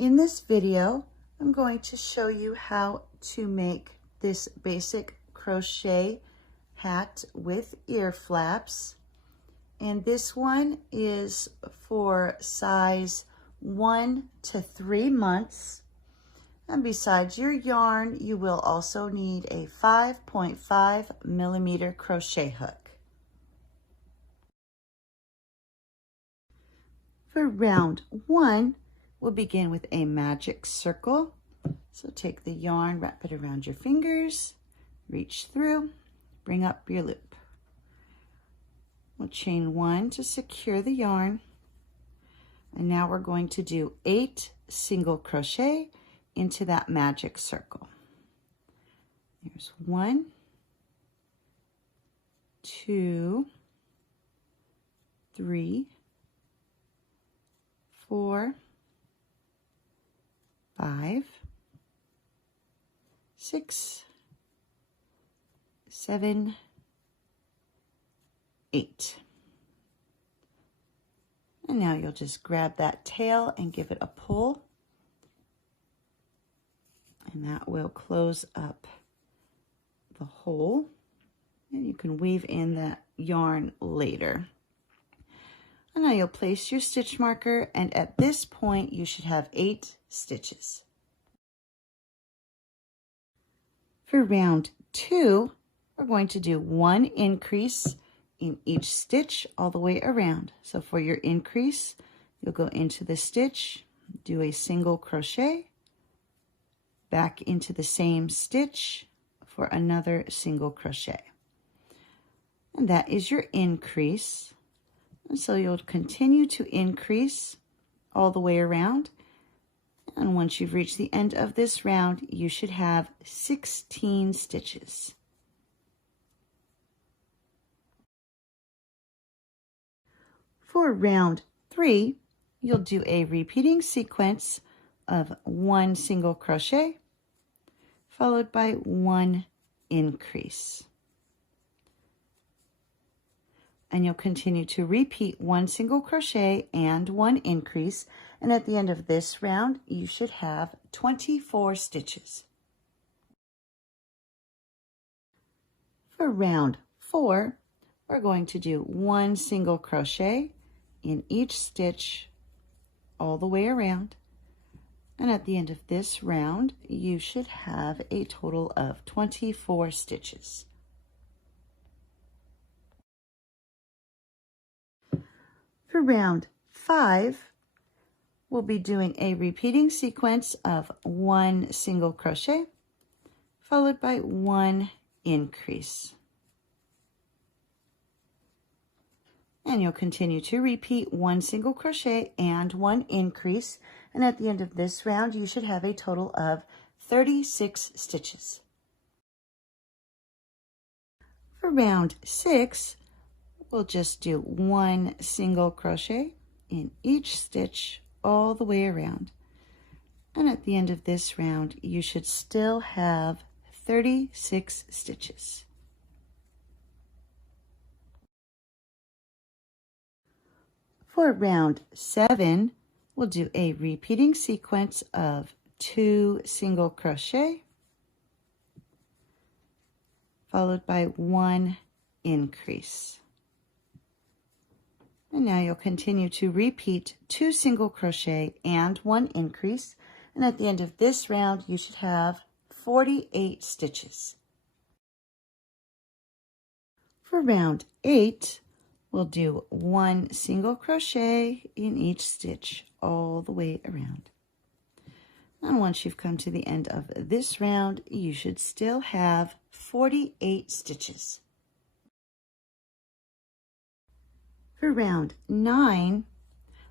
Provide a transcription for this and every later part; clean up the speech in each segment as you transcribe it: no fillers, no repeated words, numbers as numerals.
In this video, I'm going to show you how to make this basic crochet hat with ear flaps. And this one is for size 1 to 3 months. And besides your yarn, you will also need a 5.5 millimeter crochet hook. For round 1, we'll begin with a magic circle. So take the yarn, wrap it around your fingers, reach through, bring up your loop. We'll chain 1 to secure the yarn. And now we're going to do 8 single crochet into that magic circle. There's 1, 2, 3, 4, 5, 6, 7, 8. And now you'll just grab that tail and give it a pull. And that will close up the hole. And you can weave in that yarn later. And now you'll place your stitch marker, and at this point you should have 8 stitches. For round 2, we're going to do 1 increase in each stitch all the way around. So for your increase, you'll go into the stitch, do a single crochet, back into the same stitch for another single crochet. And that is your increase. And so you'll continue to increase all the way around. And once you've reached the end of this round, you should have 16 stitches. For round 3, you'll do a repeating sequence of 1 single crochet followed by 1 increase. And you'll continue to repeat 1 single crochet and 1 increase. And at the end of this round, you should have 24 stitches. For round 4, we're going to do 1 single crochet in each stitch all the way around. And at the end of this round, you should have a total of 24 stitches. For round 5, we'll be doing a repeating sequence of 1 single crochet followed by 1 increase. And you'll continue to repeat 1 single crochet and 1 increase. And at the end of this round, you should have a total of 36 stitches. For round 6, we'll just do 1 single crochet in each stitch all the way around. And at the end of this round, you should still have 36 stitches. For round 7, we'll do a repeating sequence of 2 single crochet followed by 1 increase. And now you'll continue to repeat 2 single crochet and 1 increase. And at the end of this round, you should have 48 stitches. For round 8, we'll do 1 single crochet in each stitch all the way around. And once you've come to the end of this round, you should still have 48 stitches. For round 9,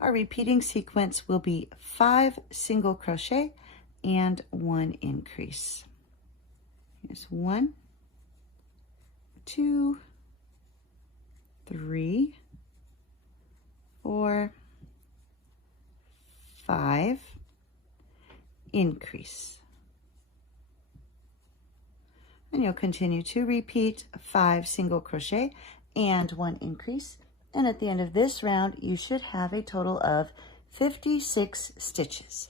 our repeating sequence will be 5 single crochet and 1 increase. Here's 1, 2, 3, 4, 5, increase. And you'll continue to repeat 5 single crochet and 1 increase. And at the end of this round, you should have a total of 56 stitches.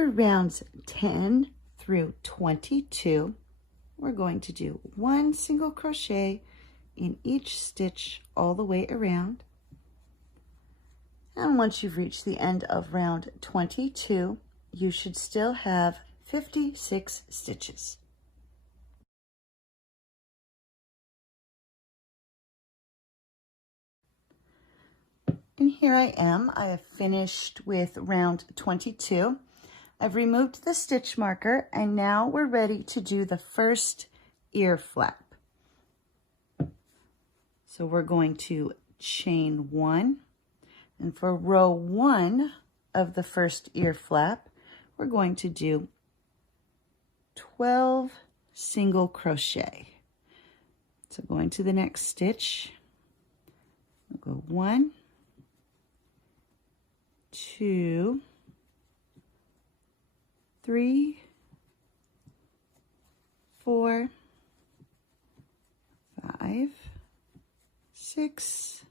For rounds 10 through 22, we're going to do 1 single crochet in each stitch all the way around. And once you've reached the end of round 22, you should still have 56 stitches. And here I am. I have finished with round 22. I've removed the stitch marker, and now we're ready to do the first ear flap. So we're going to chain 1, and for row 1 of the first ear flap, we're going to do 12 single crochet. So going to the next stitch, we'll go 1, 2, 3, 4, 5, 6,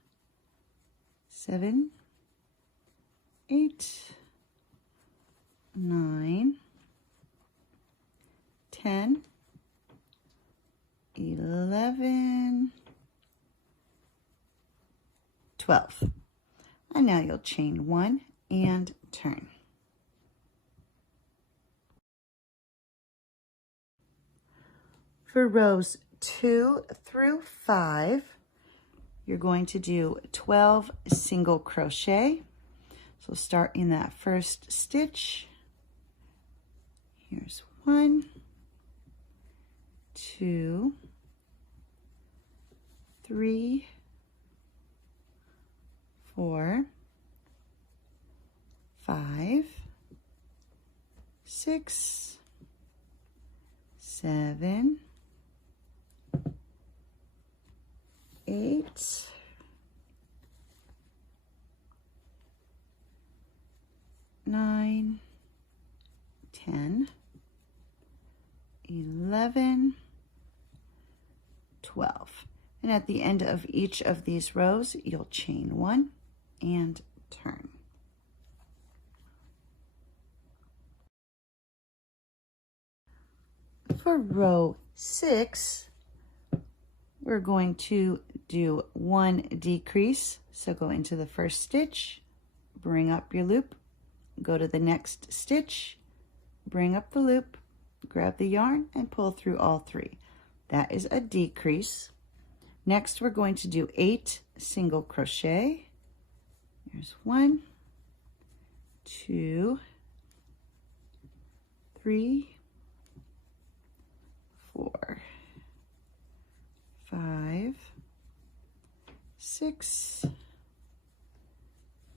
7, 8, 9, 10, 11, 12. And now you'll chain 1 and turn. For rows 2 through 5, you're going to do 12 single crochet. So start in that first stitch. Here's 1, 2, 3, 4, 5, 6, 7, 8, 9, 10, 11, 12. And at the end of each of these rows, you'll chain 1 and turn. For row 6, we're going to do 1 decrease. So go into the first stitch, bring up your loop, go to the next stitch, bring up the loop, grab the yarn and pull through all 3. That is a decrease. Next, we're going to do 8 single crochet. There's 1, 2, 3, 4, 5, 6,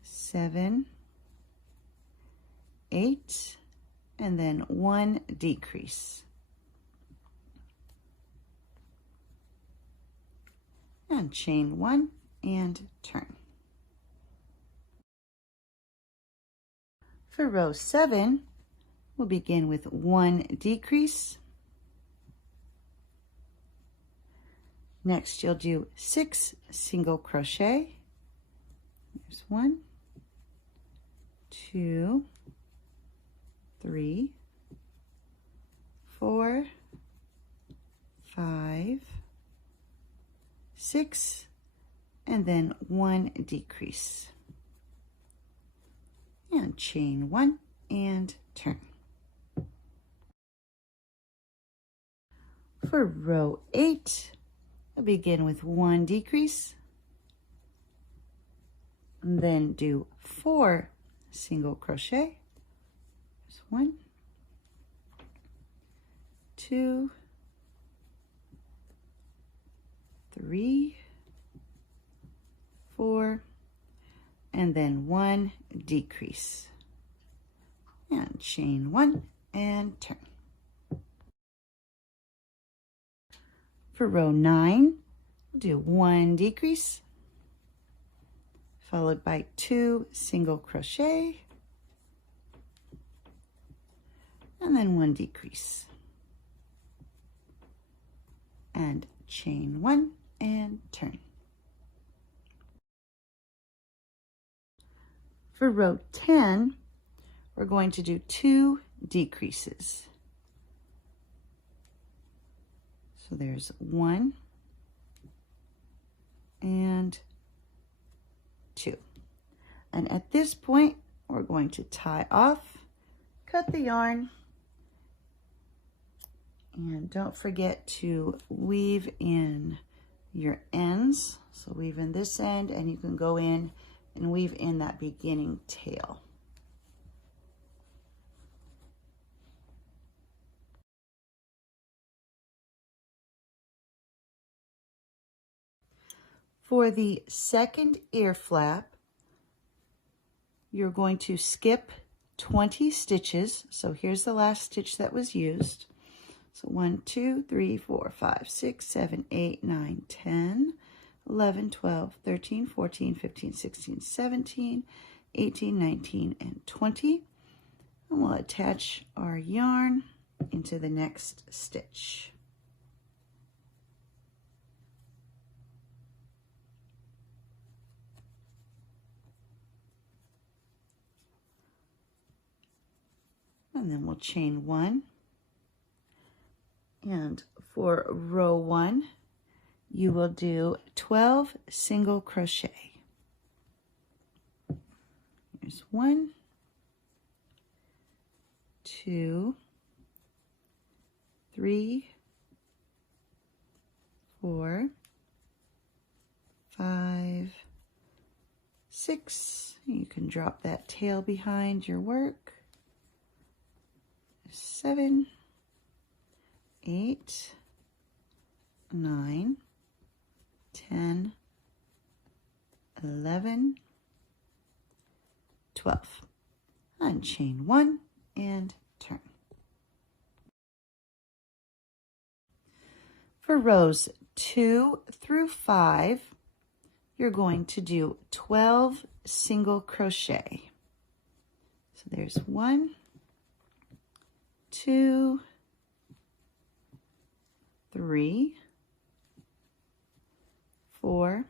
7, 8, and then 1 decrease. And chain 1 and turn. For row 7, we'll begin with 1 decrease. Next, you'll do 6 single crochet. There's 1, 2, 3, 4, 5, 6, and then 1 decrease. And chain 1 and turn. For row 8, we'll begin with 1 decrease, and then do 4 single crochet. There's 1, 2, 3, 4, and then 1 decrease. And chain 1 and turn. For row 9, we'll do 1 decrease, followed by 2 single crochet, and then 1 decrease. And chain 1 and turn. For row 10, we're going to do 2 decreases. So there's 1 and 2. And at this point, we're going to tie off, cut the yarn, and don't forget to weave in your ends. So weave in this end, and you can go in and weave in that beginning tail. For the second ear flap, you're going to skip 20 stitches. So here's the last stitch that was used. So 1, 2, 3, 4, 5, 6, 7, 8, 9, 10, 11, 12, 13, 14, 15, 16, 17, 18, 19, and 20. And we'll attach our yarn into the next stitch. And then we'll chain 1. And for row 1, you will do 12 single crochet. Here's 1, 2, 3, 4, 5, 6. You can drop that tail behind your work. 7, 8, 9, 10, 11, 12. And chain 1 and turn. For rows 2 through 5, you're going to do 12 single crochet. So there's 1, 2, 3, 4,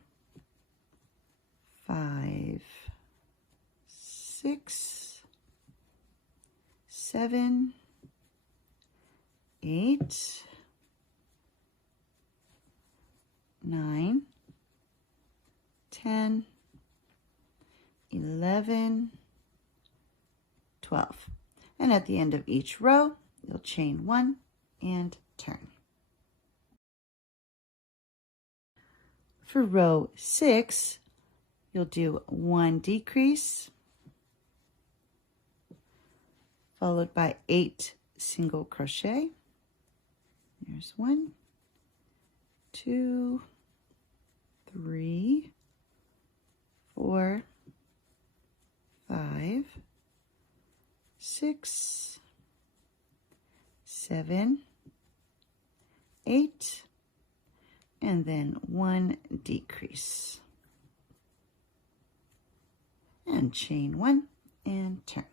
5, 6, 7, 8, 9, 10, 11, 12. And at the end of each row, you'll chain 1 and turn. For row 6, you'll do 1 decrease, followed by 8 single crochet. There's 1, 2, 3, 4, 5, 6, 7, 8, and then 1 decrease. And chain 1 and turn.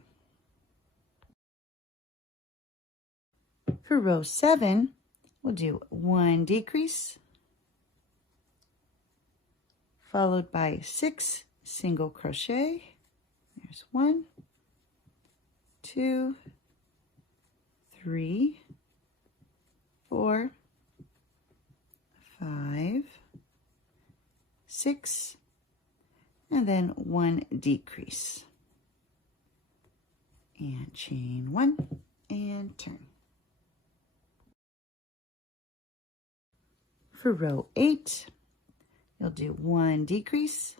For row 7, we'll do 1 decrease, followed by 6 single crochet. There's 1, 2, 3, 4, 5, 6, and then 1 decrease. And chain 1 and turn. For row 8, you'll do 1 decrease,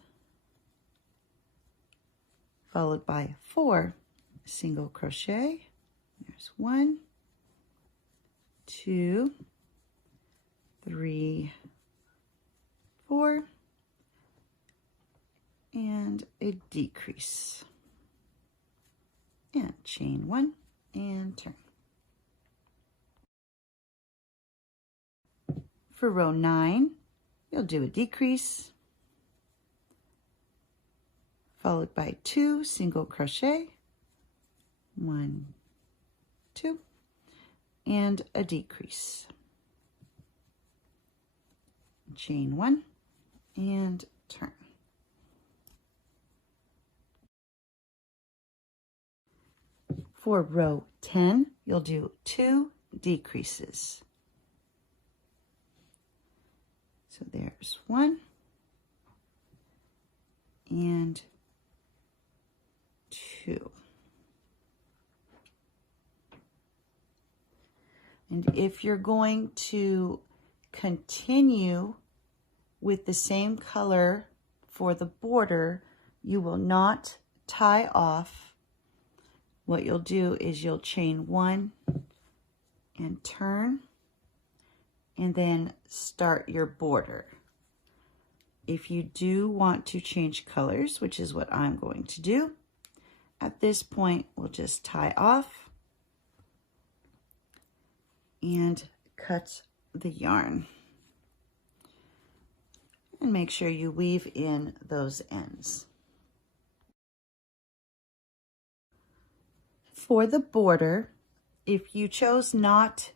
followed by 4 single crochet. There's 1, 2, 3, 4, and a decrease. And chain 1 and turn. For row 9, you'll do a decrease, followed by 2 single crochet, 1, 2, and a decrease. Chain 1 and turn. For row 10, you'll do 2 decreases. So there's 1 and 2. And if you're going to continue with the same color for the border, you will not tie off. What you'll do is you'll chain 1 and turn, and then start your border. If you do want to change colors, which is what I'm going to do, at this point we'll just tie off and cut the yarn. And make sure you weave in those ends. For the border, if you chose not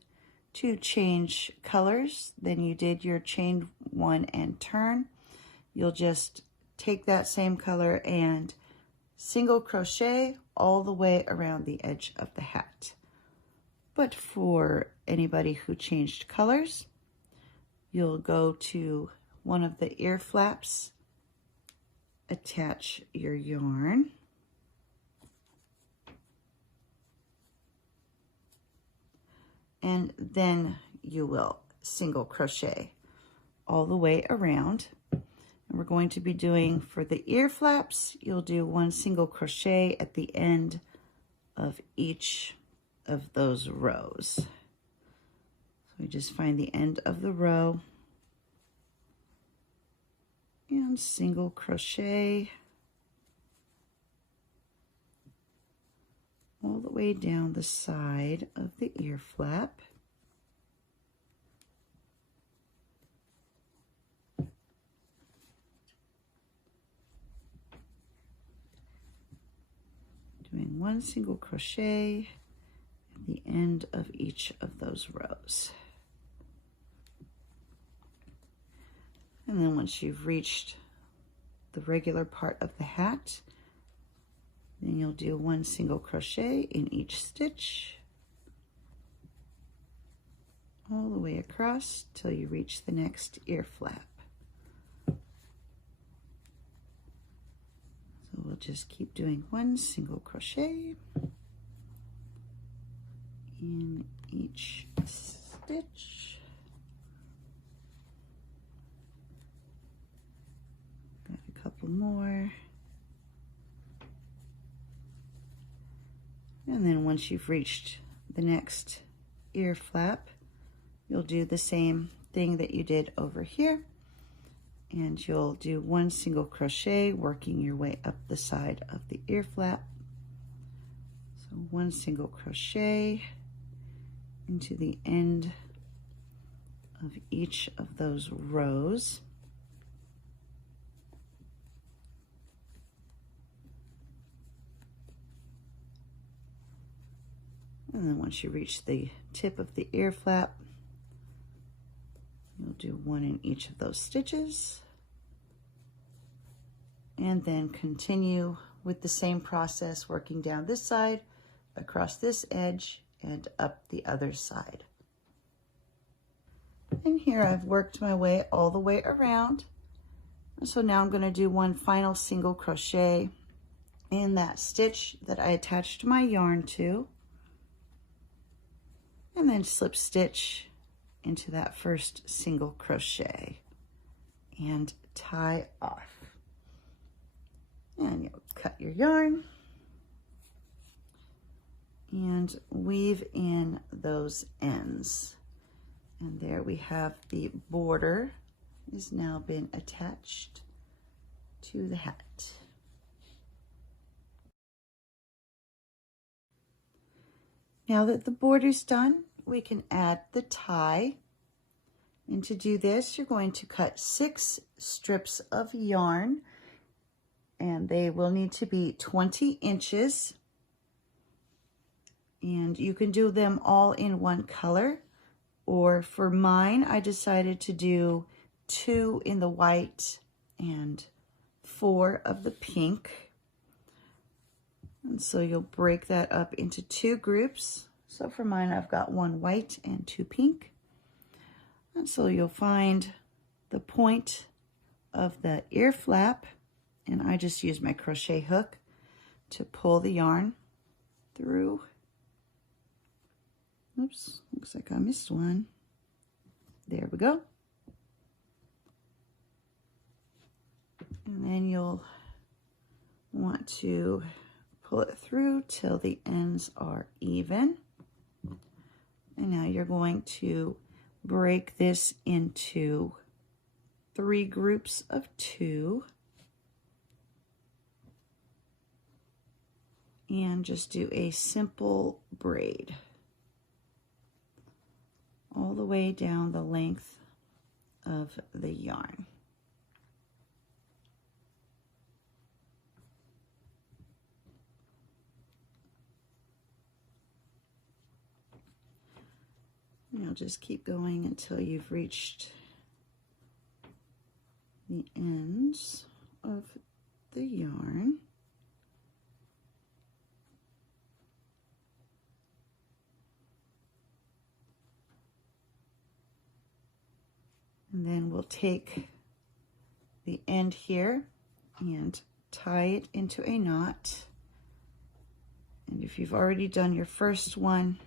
to change colors, then you did your chain 1 and turn. You'll just take that same color and single crochet all the way around the edge of the hat. But for anybody who changed colors, you'll go to one of the ear flaps, attach your yarn, and then you will single crochet all the way around. And we're going to be doing, for the ear flaps, you'll do 1 single crochet at the end of each of those rows. So we just find the end of the row and single crochet all the way down the side of the ear flap. Doing 1 single crochet at the end of each of those rows. And then once you've reached the regular part of the hat, then you'll do 1 single crochet in each stitch all the way across till you reach the next ear flap. So we'll just keep doing 1 single crochet in each stitch. Got a couple more. And then once you've reached the next ear flap, you'll do the same thing that you did over here, and you'll do 1 single crochet working your way up the side of the ear flap. So 1 single crochet into the end of each of those rows. And then once you reach the tip of the ear flap, you'll do 1 in each of those stitches. And then continue with the same process, working down this side, across this edge, and up the other side. And here I've worked my way all the way around. So now I'm going to do 1 final single crochet in that stitch that I attached my yarn to, and then slip stitch into that first single crochet and tie off. And you'll cut your yarn and weave in those ends. And there we have the border has now been attached to the hat. Now that the border's done, we can add the tie. And to do this, you're going to cut 6 strips of yarn, and they will need to be 20 inches. And you can do them all in one color, or for mine, I decided to do 2 in the white and 4 of the pink. And so you'll break that up into 2 groups. So for mine, I've got 1 white and 2 pink. And so you'll find the point of the ear flap, and I just use my crochet hook to pull the yarn through. Oops, looks like I missed one. There we go. And then you'll want to pull it through till the ends are even. And now you're going to break this into 3 groups of 2. And just do a simple braid all the way down the length of the yarn. Now just keep going until you've reached the ends of the yarn. And then we'll take the end here and tie it into a knot. And if you've already done your first one,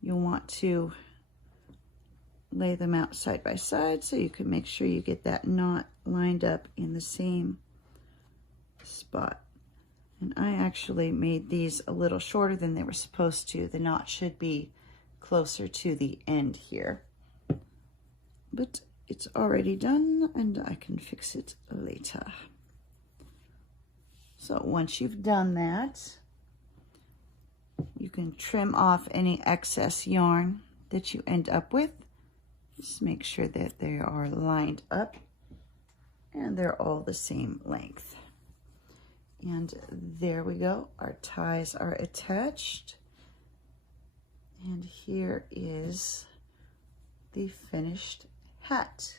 you'll want to lay them out side by side so you can make sure you get that knot lined up in the same spot. And I actually made these a little shorter than they were supposed to. The knot should be closer to the end here. But it's already done and I can fix it later. So once you've done that, you can trim off any excess yarn that you end up with. Just make sure that they are lined up and they're all the same length. And there we go. Our ties are attached. And here is the finished hat.